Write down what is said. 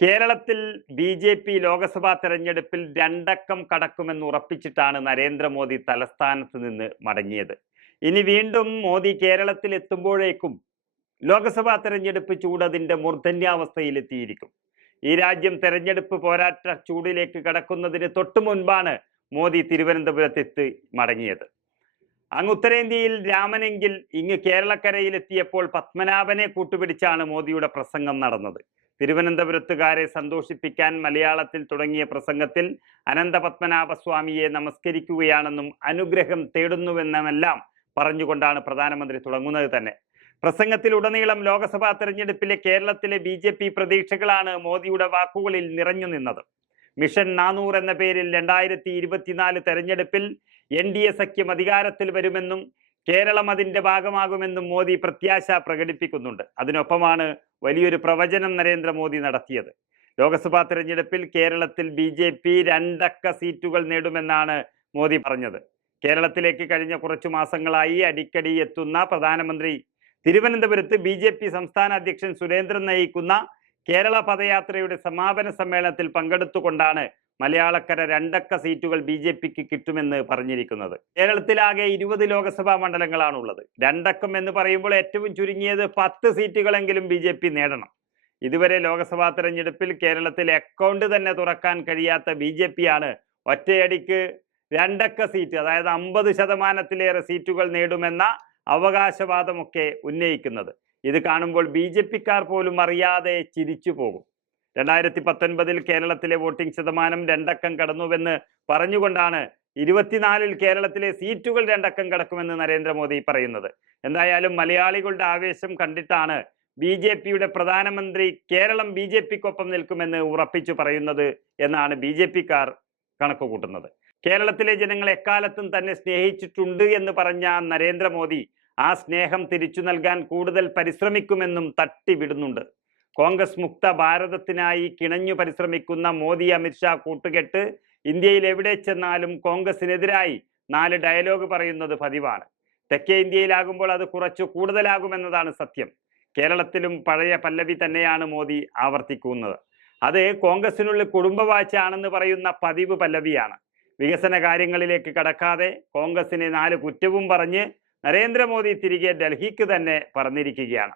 കേരളത്തിൽ ബി.ജെ.പി. ലോക്സഭാ തെരഞ്ഞെടുപ്പിൽ രണ്ടക്കം കടക്കുമെന്ന് ഉറപ്പിച്ചിട്ടാണ് നരേന്ദ്രമോദി തലസ്ഥാനത്ത് നിന്ന് മടങ്ങിയത്. ഇനി വീണ്ടും മോദി കേരളത്തിൽ എത്തുമ്പോഴേക്കും ലോക്സഭാ തെരഞ്ഞെടുപ്പ് ചൂട് അതിന്റെ മൂർധന്യാവസ്ഥയിലെത്തിയിരിക്കും. ഈ രാജ്യം തെരഞ്ഞെടുപ്പ് പോരാട്ട ചൂടിലേക്ക് കടക്കുന്നതിന് തൊട്ടു മുൻപാണ് മോദി തിരുവനന്തപുരത്തെത്തി മടങ്ങിയത്. അങ്ങ് ഉത്തരേന്ത്യയിൽ രാമനെങ്കിൽ ഇങ്ങ് കേരളക്കരയിലെത്തിയപ്പോൾ പത്മനാഭനെ കൂട്ടുപിടിച്ചാണ് മോദിയുടെ പ്രസംഗം നടന്നത്. തിരുവനന്തപുരത്തുകാരെ സന്തോഷിപ്പിക്കാൻ മലയാളത്തിൽ തുടങ്ങിയ പ്രസംഗത്തിൽ അനന്തപത്മനാഭസ്വാമിയെ നമസ്കരിക്കുകയാണെന്നും അനുഗ്രഹം തേടുന്നുവെന്നുമെല്ലാം പറഞ്ഞുകൊണ്ടാണ് പ്രധാനമന്ത്രി തുടങ്ങുന്നത് തന്നെ. പ്രസംഗത്തിലുടനീളം ലോക്സഭാ തെരഞ്ഞെടുപ്പിലെ കേരളത്തിലെ ബി.ജെ.പി. പ്രതീക്ഷകളാണ് മോദിയുടെ വാക്കുകളിൽ നിറഞ്ഞു നിന്നത്. മിഷൻ 400 എന്ന പേരിൽ 2024 തെരഞ്ഞെടുപ്പിൽ NDA സഖ്യം അധികാരത്തിൽ വരുമെന്നും കേരളം അതിന്റെ ഭാഗമാകുമെന്നും മോദി പ്രത്യാശ പ്രകടിപ്പിക്കുന്നുണ്ട്. അതിനൊപ്പമാണ് വലിയൊരു പ്രവചനം നരേന്ദ്രമോദി നടത്തിയത്. ലോക്സഭാ തെരഞ്ഞെടുപ്പിൽ കേരളത്തിൽ ബി.ജെ.പി. 2 അക്ക സീറ്റുകൾ നേടുമെന്നാണ് മോദി പറഞ്ഞത്. കേരളത്തിലേക്ക് കഴിഞ്ഞ കുറച്ചു മാസങ്ങളായി അടിക്കടി എത്തുന്ന പ്രധാനമന്ത്രി തിരുവനന്തപുരത്ത് ബി.ജെ.പി. സംസ്ഥാന അധ്യക്ഷൻ സുരേന്ദ്രൻ നയിക്കുന്ന കേരള പദയാത്രയുടെ സമാപന സമ്മേളനത്തിൽ പങ്കെടുത്തുകൊണ്ടാണ് മലയാളക്കര 2 അക്ക സീറ്റുകൾ ബി.ജെ.പിക്ക് കിട്ടുമെന്ന് പറഞ്ഞിരിക്കുന്നത്. കേരളത്തിലാകെ 20 ലോക്സഭാ മണ്ഡലങ്ങളാണുള്ളത്. 2 അക്കം എന്ന് പറയുമ്പോൾ ഏറ്റവും ചുരുങ്ങിയത് 10 സീറ്റുകളെങ്കിലും ബി.ജെ.പി. നേടണം. ഇതുവരെ ലോക്സഭാ തെരഞ്ഞെടുപ്പിൽ കേരളത്തിൽ അക്കൗണ്ട് തന്നെ തുറക്കാൻ കഴിയാത്ത ബി.ജെ.പി. ആണ് ഒറ്റയടിക്ക് 2 അക്ക സീറ്റ്, അതായത് 50% സീറ്റുകൾ നേടുമെന്ന അവകാശവാദമൊക്കെ ഉന്നയിക്കുന്നത്. ഇത് കാണുമ്പോൾ ബി.ജെ.പിക്കാർ പോലും അറിയാതെ ചിരിച്ചു പോകും. 2019 കേരളത്തിലെ വോട്ടിംഗ് ശതമാനം 2 അക്കം കടന്നുവെന്ന് പറഞ്ഞുകൊണ്ടാണ് 24 കേരളത്തിലെ സീറ്റുകൾ 2 അക്കം കടക്കുമെന്ന് നരേന്ദ്രമോദി പറയുന്നത്. എന്തായാലും മലയാളികളുടെ ആവേശം കണ്ടിട്ടാണ് ബി.ജെ.പിയുടെ പ്രധാനമന്ത്രി കേരളം ബി.ജെ.പിക്കൊപ്പം നിൽക്കുമെന്ന് ഉറപ്പിച്ചു പറയുന്നത് എന്നാണ് ബി.ജെ.പിക്കാർ കണക്കുകൂട്ടുന്നത്. കേരളത്തിലെ ജനങ്ങൾ എക്കാലത്തും തന്നെ സ്നേഹിച്ചിട്ടുണ്ട് എന്ന് പറഞ്ഞ നരേന്ദ്രമോദി ആ സ്നേഹം തിരിച്ചു നൽകാൻ കൂടുതൽ പരിശ്രമിക്കുമെന്നും തട്ടിവിടുന്നുണ്ട്. കോൺഗ്രസ് മുക്ത ഭാരതത്തിനായി കിണഞ്ഞു പരിശ്രമിക്കുന്ന മോദി അമിത്ഷാ കൂട്ടുകെട്ട് ഇന്ത്യയിൽ എവിടെ ചെന്നാലും കോൺഗ്രസിനെതിരായി 4 ഡയലോഗ് പറയുന്നത് പതിവാണ്. തെക്കേ ഇന്ത്യയിലാകുമ്പോൾ അത് കുറച്ചു കൂടുതലാകുമെന്നതാണ് സത്യം. കേരളത്തിലും പഴയ പല്ലവി തന്നെയാണ് മോദി ആവർത്തിക്കുന്നത്. അത് കോൺഗ്രസിനുള്ളിൽ കുടുംബവാഴ്ചയാണെന്ന് പറയുന്ന പതിവ് പല്ലവിയാണ്. വികസന കാര്യങ്ങളിലേക്ക് കടക്കാതെ കോൺഗ്രസിനെ 4 കുറ്റവും പറഞ്ഞ് നരേന്ദ്രമോദി തിരികെ ഡൽഹിക്ക് തന്നെ പറഞ്ഞിരിക്കുകയാണ്.